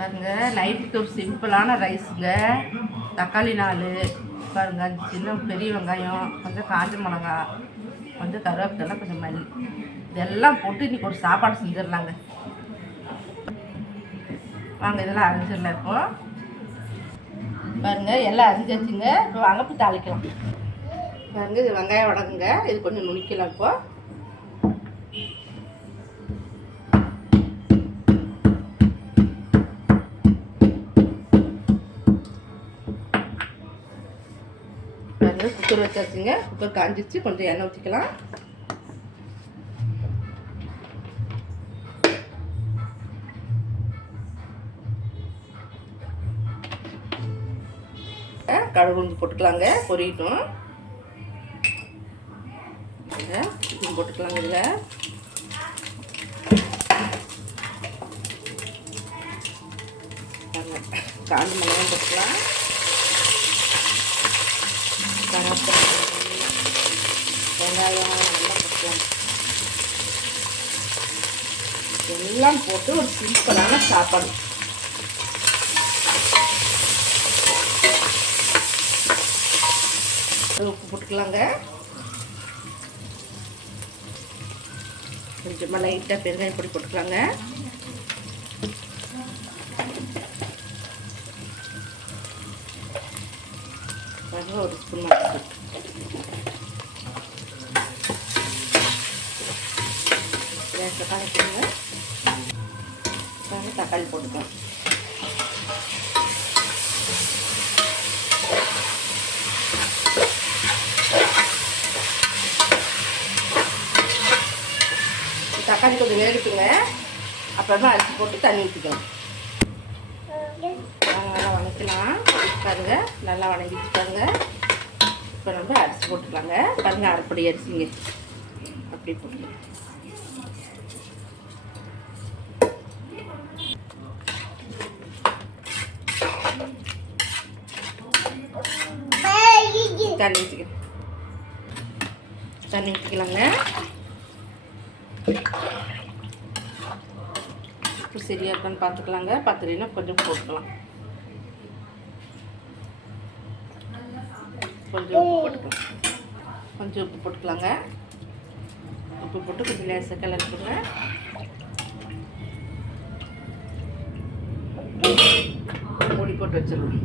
பாருங்க, நைட்டுக்கு ஒரு சிம்பிளான ரைஸுங்க. தக்காளி 4 பாருங்க, சின்ன பெரிய வெங்காயம், கொஞ்சம் காஞ்ச மிளகா, கொஞ்சம் கருவேப்பிலை, கொஞ்சம் மல்லி, இதெல்லாம் போட்டு இன்றைக்கி ஒரு சாப்பாடு செஞ்சிடலாங்க. வாங்க இதெல்லாம் அரைஞ்சிடலாம். இப்போ பாருங்க, எல்லாம் அரிஞ்சாச்சுங்க. இப்போ வாங்க போய் தாளிக்கலாம். பாருங்க, இது வெங்காயம் வடங்குங்க. இது கொஞ்சம் நுணிக்கலாம். இப்போ பாருங்க, குக்கர் வச்சாச்சுங்க. குக்கர் காஞ்சிச்சு. கொஞ்சம் எண்ணெய் ஊற்றிக்கலாம். கடுகு உளுந்து போட்டுக்கலாங்க. பொரியட்டும். இது போட்டுக்கலாங்க. இதில் காஞ்ச மிளகாயும் போட்டுக்கலாம். வெங்காயம் எல்லாம் போட்டுக்கலாம். எல்லாம் போட்டு ஒரு சிம்பிளான சாப்பாடு. உப்பு போட்டுக்கலாங்க. கொஞ்சமாக லைட்டாக பெருங்காயம் பொடி போட்டுக்கலாங்க. ஒரு ஸ்பூன் மட்டும் தக்காளி போடுங்க. தக்காளி போட்டுக்கலாம். தக்காளி கொஞ்சம் வேகட்டுங்க. அப்புறமா அரிசி போட்டு தண்ணி ஊற்றிக்கலாம். நல்லா வணக்கலாம். பாருங்க, நல்லா வணங்கிச்சு பாருங்க. இப்போ நம்ம அரிசி போட்டுக்கலாங்க. பாருங்க, அரைப்படி அரிசிங்க. அப்படி போட்டுக்கலாம். தண்ணி ஊற்றிக்கலாங்க. உப்பு சரியாக இருக்கான்னு பார்த்துக்கலாங்க. பார்த்துட்டீங்கன்னா கொஞ்சம் போட்டுக்கலாம். கொஞ்சம் உப்பு போட்டுக்கலாம். கொஞ்சம் உப்பு போட்டுக்கலாங்க. உப்பு போட்டு கொஞ்சம் லேசாக கிளறிக்கோங்க. மூடி போட்டு வச்சிடலாம்.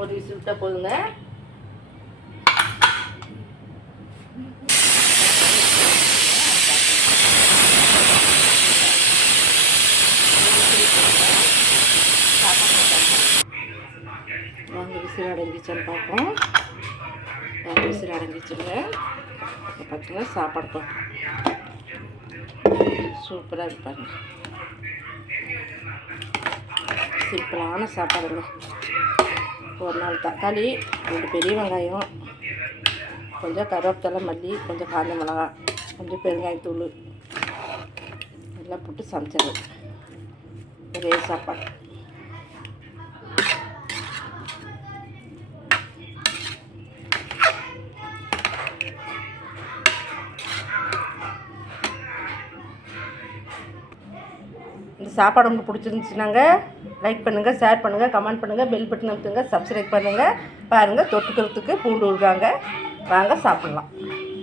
ஒரு விசில் விட்டால் போதுங்க. விசில் அடங்கிச்சான்னு பார்ப்போம். விசில் அடங்கிச்சுங்க. பார்த்தீங்கன்னா சாப்பாடு சூப்பராக இருப்பாங்க. சிம்பிளான சாப்பாடுங்க. ஒரு 4 தக்காளி, 2 பெரிய வெங்காயம், கொஞ்சம் கருவேப்பிலை, மல்லி, கொஞ்சம் காஞ்ச மிளகா, கொஞ்சம் பெருங்காயத்தூள் எல்லாம் போட்டு சமைச்சிடுறது ஒரே சாப்பாடு. இந்த சாப்பாடு உங்களுக்கு பிடிச்சிருந்துச்சுனாங்க லைக் பண்ணுங்கள், ஷேர் பண்ணுங்கள், கமெண்ட் பண்ணுங்கள், பெல் பட்டன் அமுத்துங்க, சப்ஸ்கிரைப் பண்ணுங்கள். பாருங்கள், தொட்டுக்கிறதுக்கு பூண்டு ஊறுகாங்க. வாங்க சாப்பிட்லாம்.